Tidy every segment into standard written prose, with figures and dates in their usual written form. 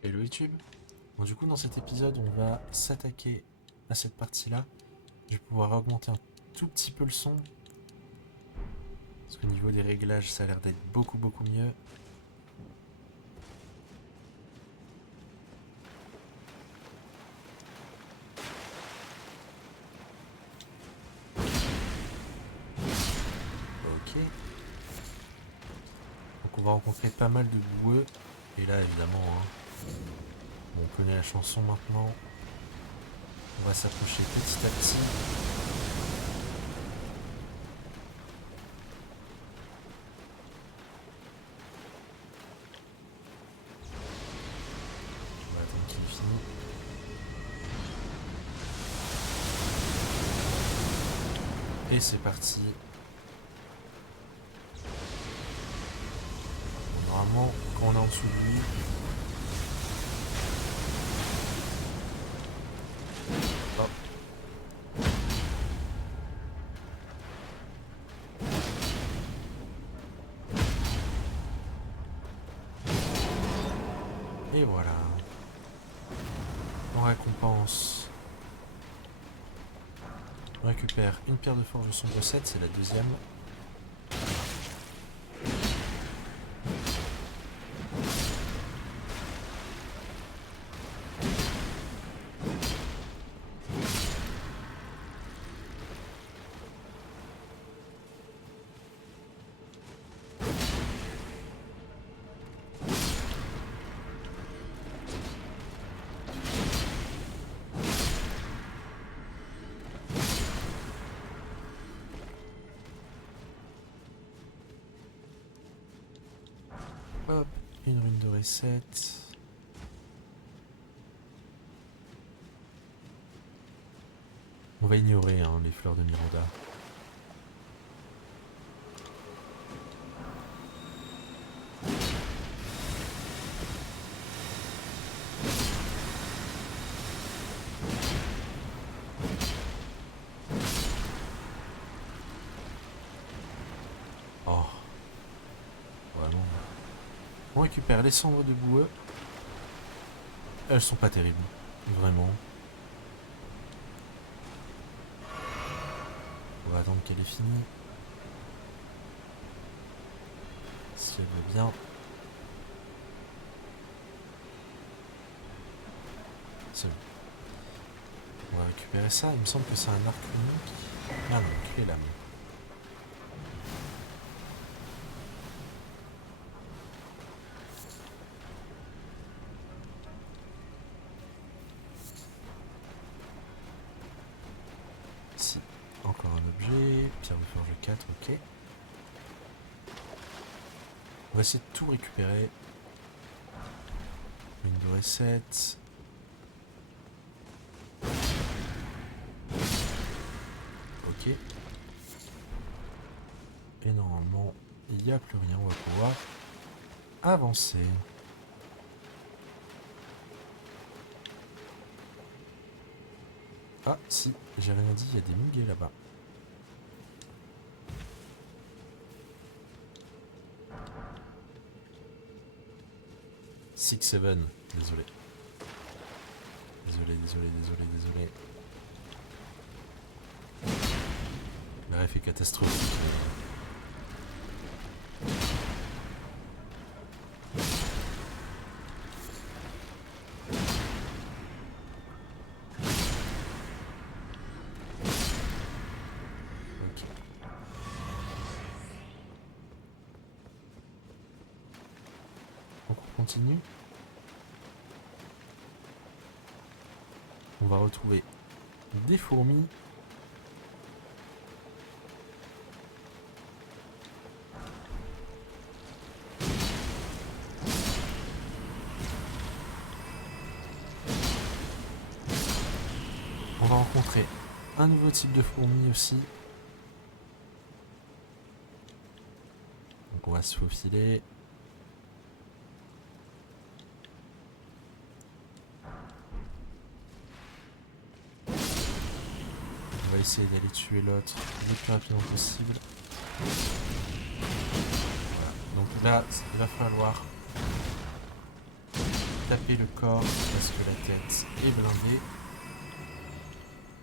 Hello YouTube. Bon, du coup, dans cet épisode, on va s'attaquer à cette partie-là. Je vais pouvoir augmenter un tout petit peu le son. Parce qu'au niveau des réglages, ça a l'air d'être beaucoup mieux. Ok. Donc on va rencontrer pas mal de boueux. Et là, évidemment, hein, on connaît la chanson maintenant. On va s'approcher petit à petit. On va attendre qu'il finisse. Et c'est parti. Normalement, quand on est en dessous de lui, hop, et voilà. En récompense, on récupère une pierre de forge de sombre 7, c'est la deuxième. Hop, une rune dorée 7. On va ignorer hein, les fleurs de Miranda. Oh, vraiment. On récupère les cendres de boueux. Elles sont pas terribles, vraiment. On va attendre qu'elle ait fini. Si elle veut bien. C'est bon. On va récupérer ça. Il me semble que c'est un arc unique. Ah non, clé lame. Si. Encore un objet. Pierre de forge 4, ok. On va essayer de tout récupérer. Une dorée 7. Ok. Et normalement, il n'y a plus rien. On va pouvoir avancer. Ah, si, j'ai rien dit, il y a des muguets là-bas. Six Seven, désolé. Désolé. La ref est catastrophique. Ok. Donc on continue. On va retrouver des fourmis. On va rencontrer un nouveau type de fourmi aussi. Donc on va se faufiler. On va essayer d'aller tuer l'autre le plus rapidement possible. Voilà. Donc là, il va falloir taper le corps parce que la tête est blindée.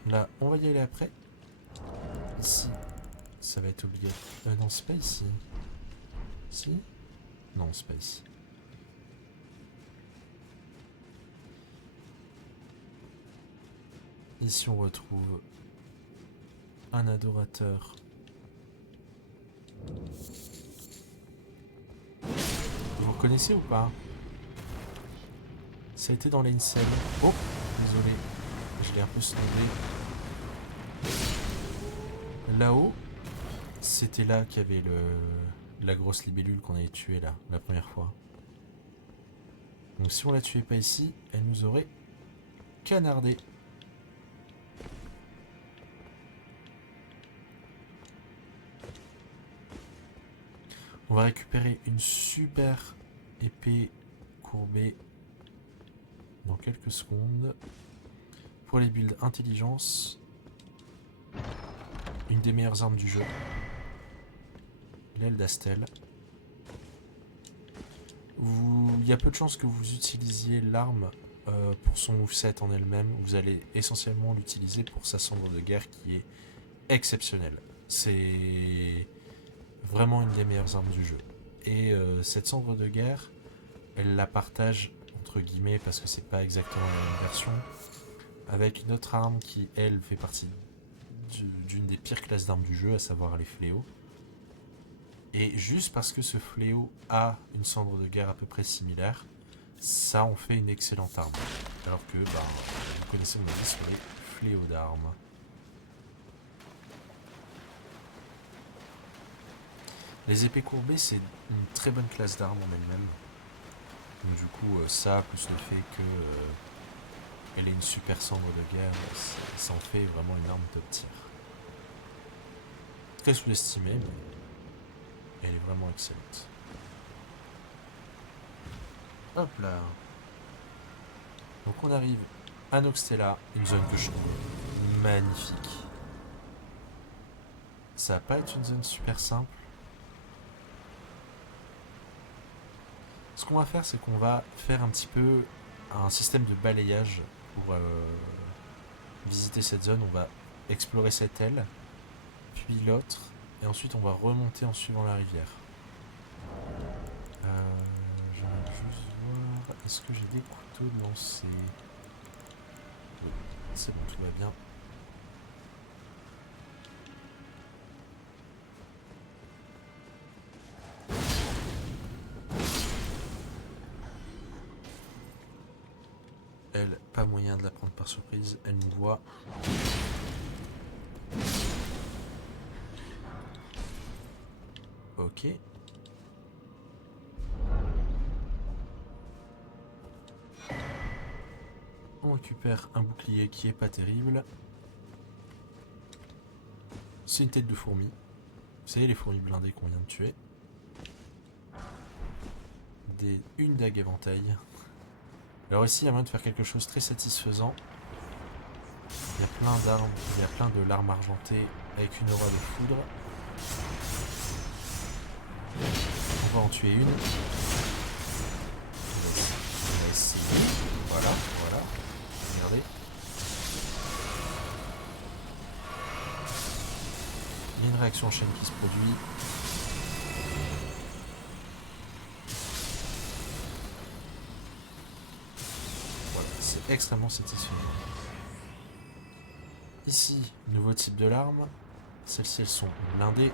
Là, on va y aller après. Ici, ça va être obligatoire. Non, c'est pas ici. Si? Non, c'est pas ici. Ici, on retrouve un adorateur. Vous reconnaissez ou pas? Ça a été dans l'Incel. Oh, désolé, je l'ai un peu snobé. Là-haut, c'était là qu'il y avait la grosse libellule qu'on avait tuée là, la première fois. Donc si on la tuait pas ici, elle nous aurait canardé. On va récupérer une super épée courbée dans quelques secondes. Pour les builds intelligence, une des meilleures armes du jeu. L'aile d'Astel. Il y a peu de chances que vous utilisiez l'arme pour son moveset en elle-même. Vous allez essentiellement l'utiliser pour sa cendre de guerre qui est exceptionnelle. C'est vraiment une des meilleures armes du jeu. Et cette cendre de guerre, elle la partage entre guillemets parce que c'est pas exactement la même version avec une autre arme qui elle fait partie d'une des pires classes d'armes du jeu, à savoir les fléaux. Et juste parce que ce fléau a une cendre de guerre à peu près similaire, ça en fait une excellente arme. Alors que vous connaissez mon avis sur les fléaux d'armes. Les épées courbées, c'est une très bonne classe d'armes en elle-même. Donc du coup, ça, plus le fait que elle ait une super cendre de guerre, ça en fait vraiment une arme top tier. Très sous-estimée, mais elle est vraiment excellente. Hop là. Donc on arrive à Noxtella, une zone que je trouve magnifique. Ça va pas être une zone super simple. Ce qu'on va faire, c'est qu'on va faire un petit peu un système de balayage pour visiter cette zone. On va explorer cette aile, puis l'autre, et ensuite on va remonter en suivant la rivière. J'aimerais juste voir, est-ce que j'ai des couteaux de lancer? Oui, c'est bon, tout va bien. Elle, pas moyen de la prendre par surprise, elle nous voit. Ok. On récupère un bouclier qui est pas terrible. C'est une tête de fourmi. Vous savez, les fourmis blindées qu'on vient de tuer. Une dague éventail. Alors ici, il y a moyen de faire quelque chose de très satisfaisant. Il y a plein d'armes, il y a plein de larmes argentées avec une aura de foudre. On va en tuer une. On va essayer. Voilà, voilà. Regardez. Il y a une réaction en chaîne qui se produit. Voilà, c'est extrêmement satisfaisant. Ici, nouveau type de larmes. Celles-ci, elles sont blindées.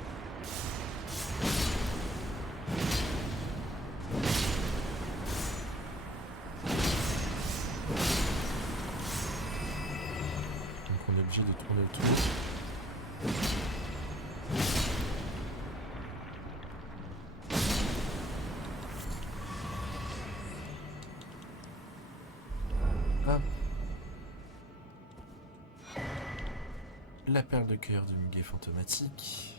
Donc on est obligé de tourner autour. Hop. La perle de cœur de muguet fantomatique.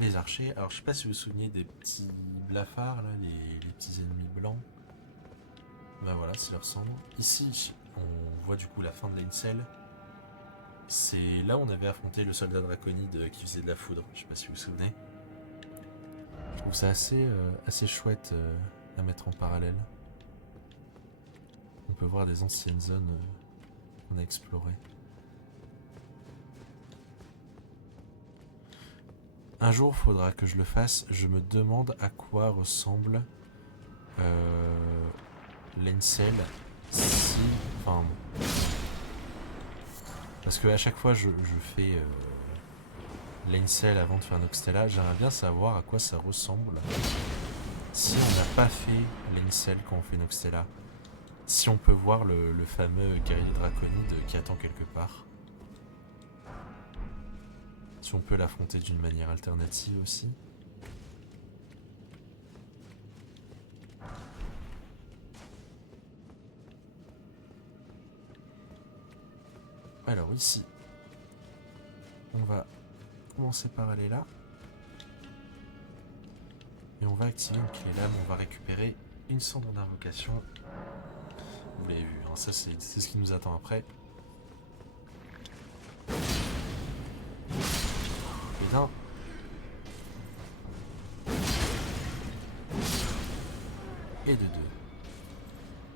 Les archers. Alors je sais pas si vous vous souvenez des petits blafards là, les petits ennemis blancs. Voilà, c'est leur cendre. Ici, on voit du coup la fin de l'Aincel. C'est là où on avait affronté le soldat draconide qui faisait de la foudre. Je sais pas si vous vous souvenez. Je trouve ça assez chouette à mettre en parallèle. On peut voir des anciennes zones qu'on a explorées. Un jour, faudra que je le fasse. Je me demande à quoi ressemble l'Aincel si... Enfin... Parce que à chaque fois, je fais l'Aincel avant de faire Noxtella. J'aimerais bien savoir à quoi ça ressemble si on n'a pas fait l'Aincel quand on fait Noxtella. Si on peut voir le fameux guerrier draconide qui attend quelque part. Si on peut l'affronter d'une manière alternative aussi. Alors ici, on va commencer par aller là. Et on va activer une clé lame, on va récupérer une cendre d'invocation. Vous l'avez vu, hein, ça c'est ce qui nous attend après. Et d'un. Et de deux.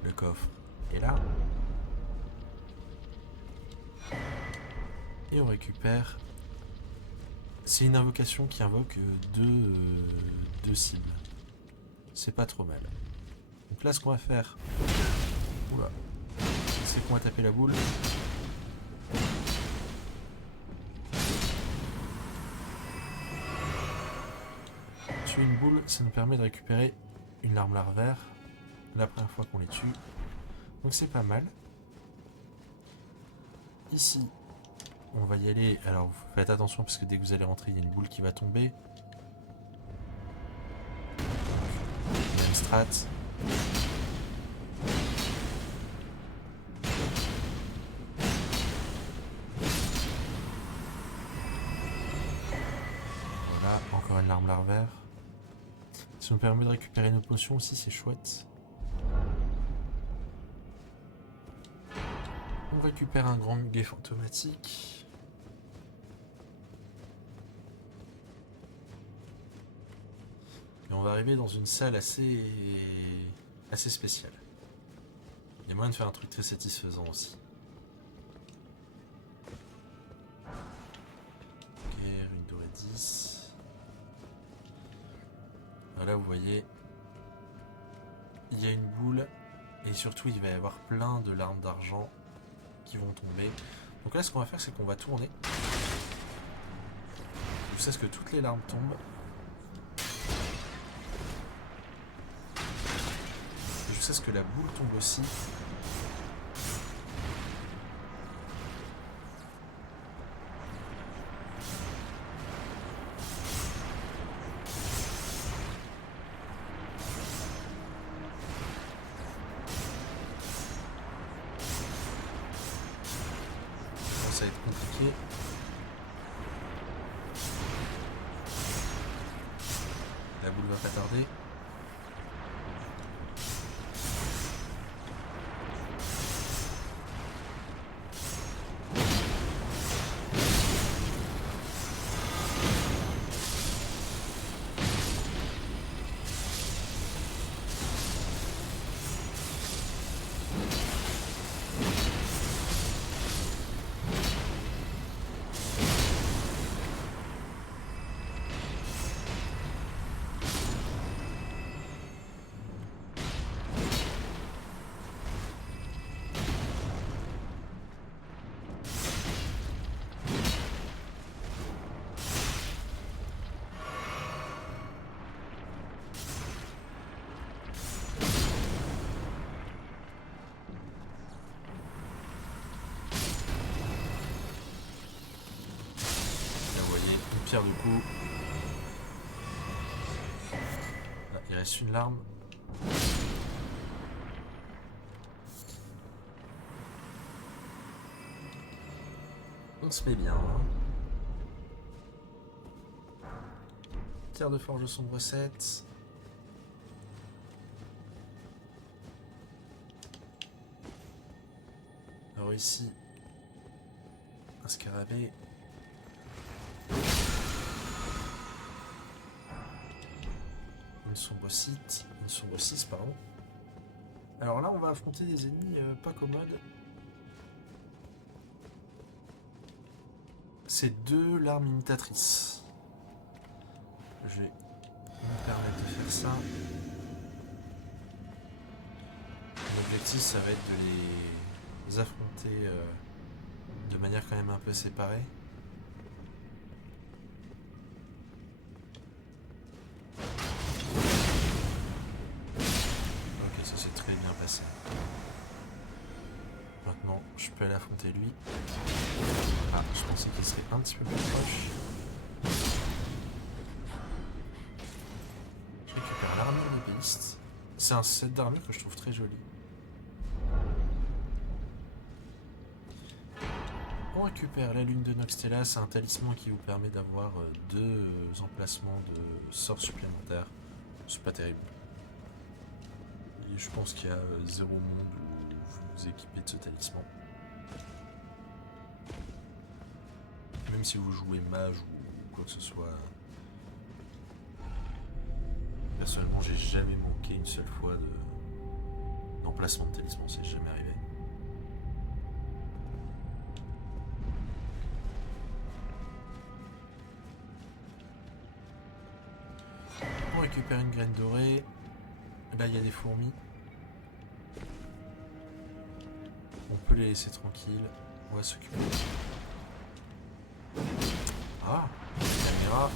Le coffre est là. Et on récupère... C'est une invocation qui invoque deux cibles. C'est pas trop mal. Donc là, ce qu'on va faire... Oula. C'est qu'on va taper la boule. Tuer une boule, ça nous permet de récupérer une larme larvaire. La première fois qu'on les tue. Donc c'est pas mal. Ici, on va y aller. Alors faites attention parce que dès que vous allez rentrer, il y a une boule qui va tomber. Même strat. Voilà, encore une larme larvaire. Ça nous permet de récupérer nos potions aussi, c'est chouette. On récupère un grand muguet fantomatique. Et on va arriver dans une salle assez spéciale. Il y a moyen de faire un truc très satisfaisant aussi. Guerre, une durée 10. Voilà, vous voyez, il y a une boule et surtout il va y avoir plein de larmes d'argent qui vont tomber. Donc là, ce qu'on va faire, c'est qu'on va tourner jusqu'à ce que toutes les larmes tombent. Jusqu'à ce que la boule tombe aussi. Ça va être compliqué. La boule va pas tarder. Pierre de coup. Là, il reste une larme. On se met bien. Pierre de forge sombre 7. par ici un scarabée. Une sombre 6, pardon. Alors là, on va affronter des ennemis pas commodes. C'est 2 larmes imitatrices. Je vais me permettre de faire ça. L'objectif, ça va être de les affronter de manière quand même un peu séparée. Ok, ça s'est très bien passé. Maintenant, je peux aller affronter lui. Ah, je pensais qu'il serait un petit peu plus proche. Je récupère l'armure d'épéiste. C'est un set d'armure que je trouve très joli. On récupère la lune de Noxtella, c'est un talisman qui vous permet d'avoir 2 emplacements de sorts supplémentaires. C'est pas terrible. Et je pense qu'il y a 0 monde où vous vous équipez de ce talisman. Même si vous jouez mage ou quoi que ce soit. Personnellement, j'ai jamais manqué une seule fois d'emplacement de talisman, c'est jamais arrivé. On récupère une graine dorée. Là, il y a des fourmis. On peut les laisser tranquilles. On va s'occuper. Ah, caméra.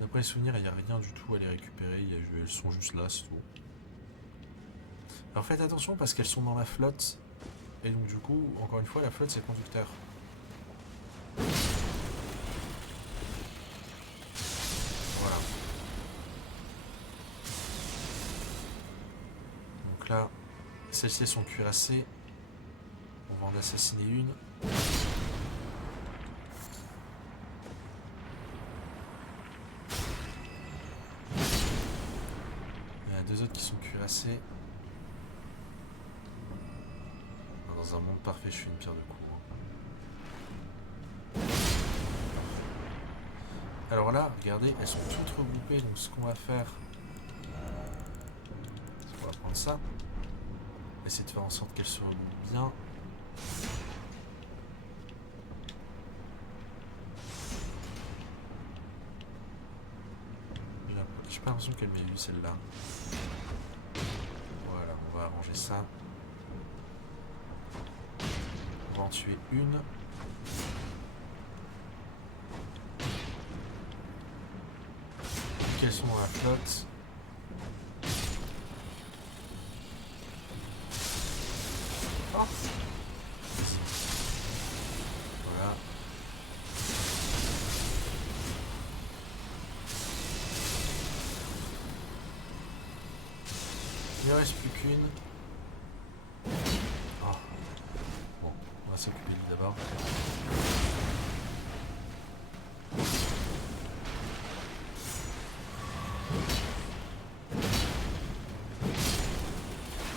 D'après les souvenirs, il n'y a rien du tout à les récupérer. Elles sont juste là, c'est tout. Alors faites attention parce qu'elles sont dans la flotte. Et donc du coup, encore une fois, la flotte c'est le conducteur. Voilà. Donc là, celles-ci sont cuirassées. On va en assassiner une. Il y en a 2 autres qui sont cuirassées. Dans un monde parfait, je suis une pierre de coups. Alors là, regardez, elles sont toutes regroupées. Donc ce qu'on va faire, c'est qu'on va prendre ça. Essayer de faire en sorte qu'elles se regroupent bien. J'ai pas l'impression qu'elle m'ait eu celle-là. Voilà, on va arranger ça. On va en tuer une. Qu'elles sont dans la flotte. Oh. Voilà. Il ne reste plus qu'une. Oh. Bon, on va s'occuper de lui d'abord.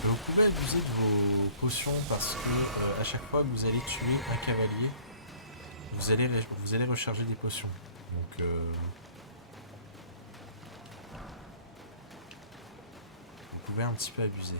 Vous pouvez abuser de vos potions parce que à chaque fois que vous allez tuer un cavalier, vous allez recharger des potions. Donc vous pouvez un petit peu abuser.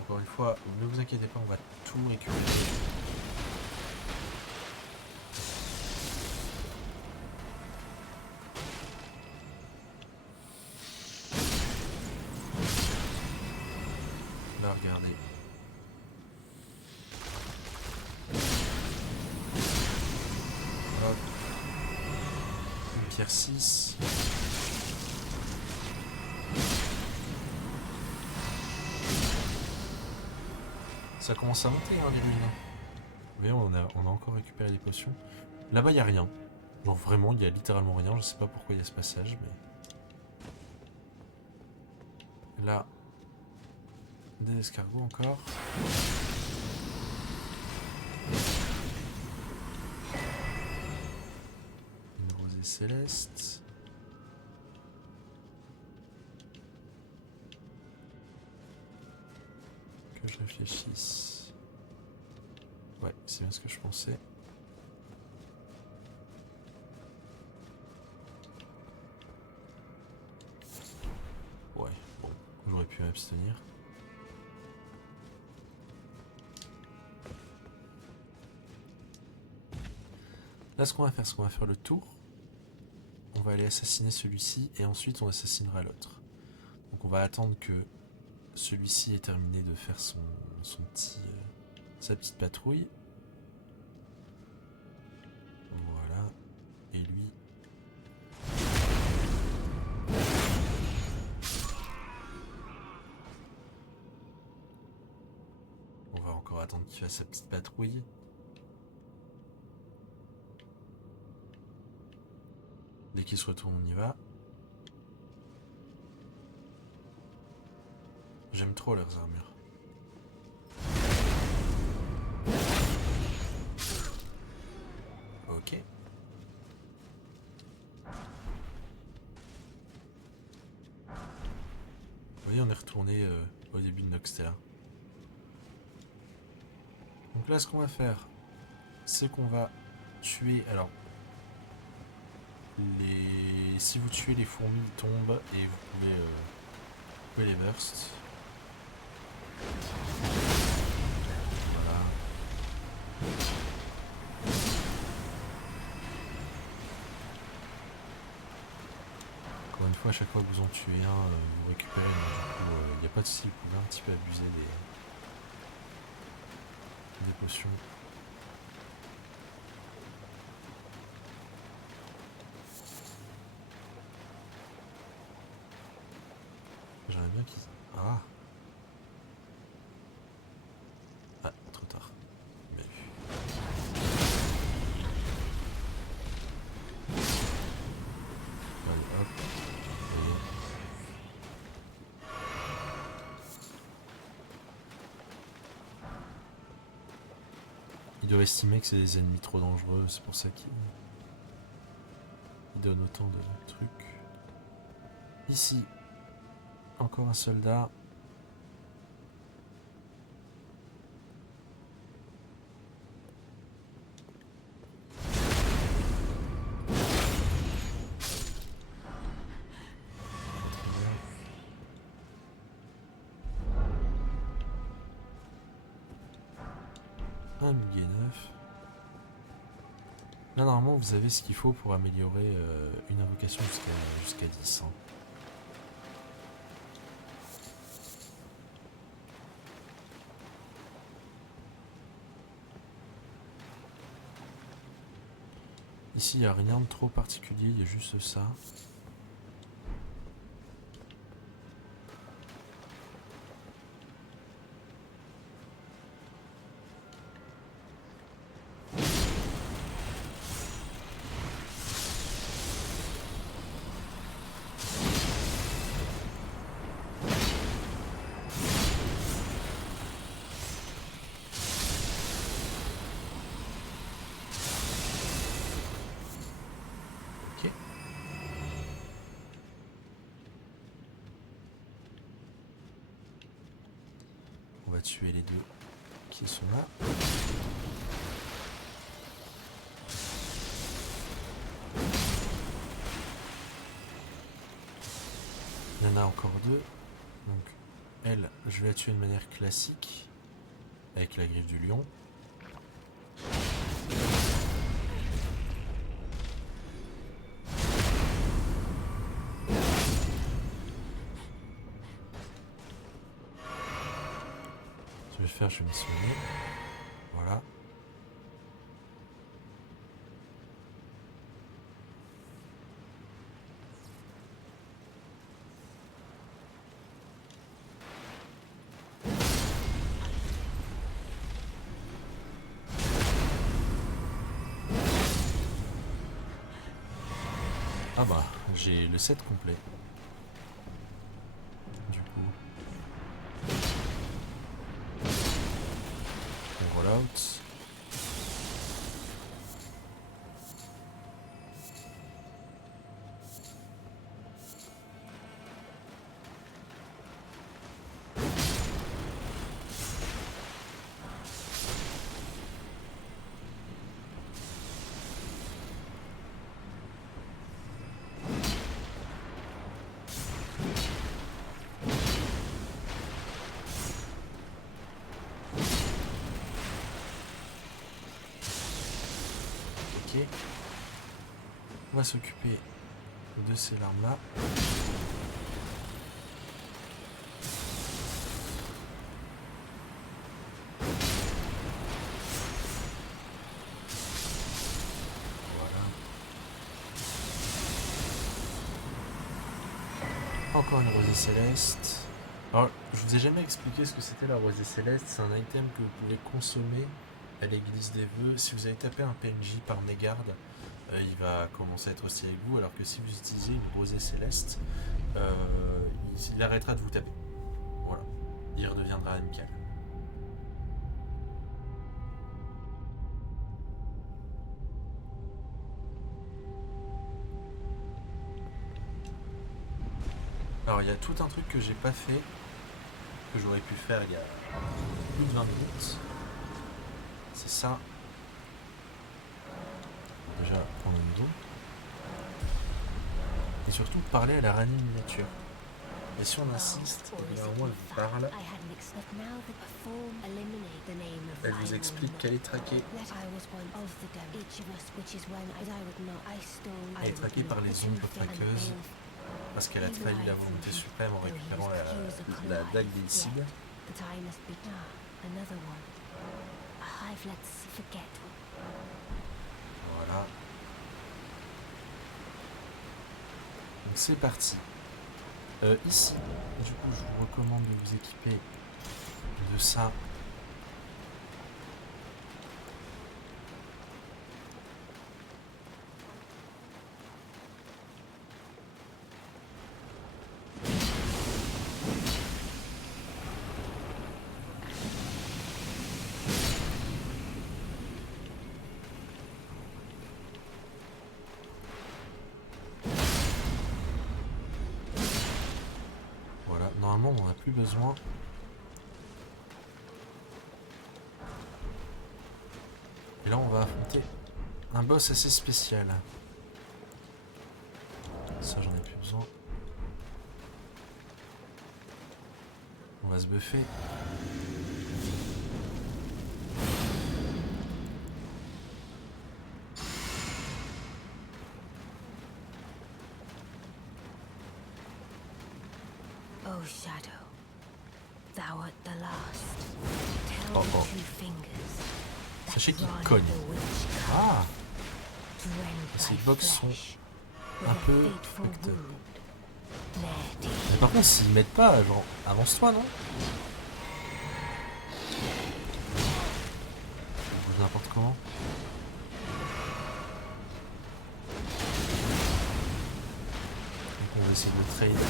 Encore une fois, ne vous inquiétez pas, on va tout récupérer. Là, regardez. Hop. Une pierre 6. Ça commence à monter, hein, les lunes. voyez, on a encore récupéré des potions. Là-bas, il n'y a rien. Genre vraiment, il y a littéralement rien. Je sais pas pourquoi il y a ce passage, mais... Là, des escargots encore. Une rosée céleste. Que je réfléchisse. Ouais, c'est bien ce que je pensais. Ouais, bon, j'aurais pu m'abstenir. Là, ce qu'on va faire, c'est qu'on va faire le tour. On va aller assassiner celui-ci et ensuite on assassinera l'autre. Donc on va attendre que celui-ci ait terminé de faire sa petite patrouille. Voilà. Et lui... On va encore attendre qu'il fasse sa petite patrouille. Dès qu'il se retourne, on y va. J'aime trop leurs armures. Ok. Vous voyez, on est retourné au début de Noxtella. Donc là, ce qu'on va faire, c'est qu'on va tuer... Alors, si vous tuez les fourmis, ils tombent et vous pouvez les burst. Voilà. Encore une fois, à chaque fois que vous en tuez un, vous récupérez. Donc, du coup, il n'y a pas de souci, vous pouvez un petit peu abuser des potions. J'aimerais bien qu'ils... Ah! Ah, trop tard. Mais... Allez, hop. Ils doivent estimer que c'est des ennemis trop dangereux, c'est pour ça qu'ils donnent autant de trucs. Ici, encore un soldat. Un muguet neuf. Là, normalement, vous avez ce qu'il faut pour améliorer une invocation jusqu'à 10. Hein. Ici, il n'y a rien de trop particulier, il y a juste ça. Ok. On va tuer les deux qui sont là. Il y en a encore deux. Donc, elle, je vais la tuer de manière classique. Avec la griffe du lion. Ce que je vais faire, je vais me soigner. Voilà. Ah bah, j'ai le set complet. Du coup, on roll out. Ok. On va s'occuper de ces larmes là. Encore une rosée céleste. Alors, je vous ai jamais expliqué ce que c'était la rosée céleste. C'est un item que vous pouvez consommer à l'église des vœux. Si vous avez tapé un PNJ par mégarde, il va commencer à être hostile avec vous. Alors que si vous utilisez une rosée céleste, il arrêtera de vous taper. Voilà. Il redeviendra amical. Alors, il y a tout un truc que j'ai pas fait, que j'aurais pu faire il y a plus de 20 minutes. C'est ça. Déjà, prendre une dos. Et surtout, parler à la reine miniature. Et si on insiste, évidemment, elle vous parle. Elle vous explique qu'elle est traquée. Elle est traquée par les ombres traqueuses. Parce qu'elle a trahi la volonté suprême en récupérant la dague des Icide. Voilà. Donc c'est parti. Ici, du coup, je vous recommande de vous équiper de ça. Normalement, on n'en a plus besoin. Et là, on va affronter un boss assez spécial. Ça, j'en ai plus besoin. On va se buffer. Oh Shadow, thou art the last. Oh, Tell oh. two fingers. Sachez qu'il cogne. Ah, ces box sont un peu fucked up. Mais par contre, s'ils mettent pas, genre, avance-toi, non? On bouge n'importe comment. Donc on va essayer de trade.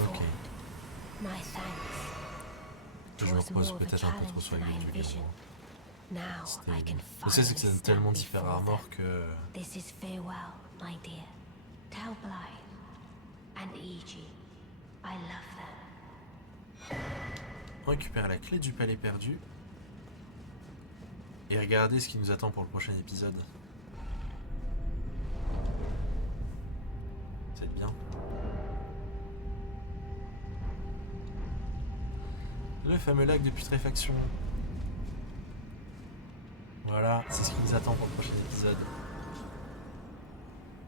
Ok. Je me repose peut-être un peu trop sur les gueules du gamin. Je sais que c'est tellement différent armor que... This is farewell, my dear. Tell Blythe and Iji, I love them. On récupère la clé du palais perdu. Et regardez ce qui nous attend pour le prochain épisode. C'est bien. Le fameux lac de putréfaction. Voilà, c'est ce qui nous attend pour le prochain épisode.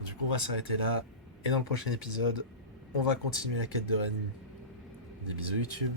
Du coup, on va s'arrêter là. Et dans le prochain épisode, on va continuer la quête de Rani. Des bisous YouTube.